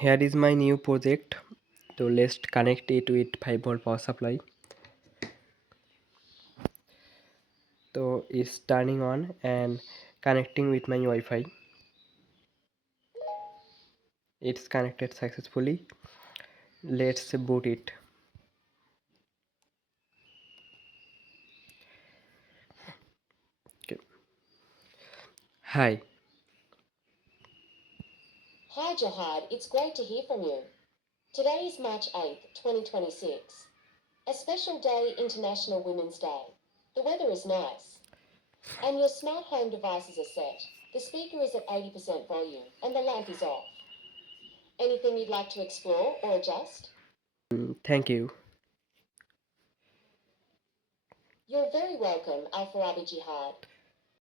Here is my new project. So let's connect it with 5 volt power supply. So it's turning on and connecting with my Wi-Fi. It's connected successfully. Let's boot it. Okay. Hi. Hi Jihad, it's great to hear from you. Today is March 8th, 2026. A special day, International Women's Day. The weather is nice. And your smart home devices are set. The speaker is at 80% volume and the lamp is off. Anything you'd like to explore or adjust? Thank you. You're very welcome, Al Farabi Jihad.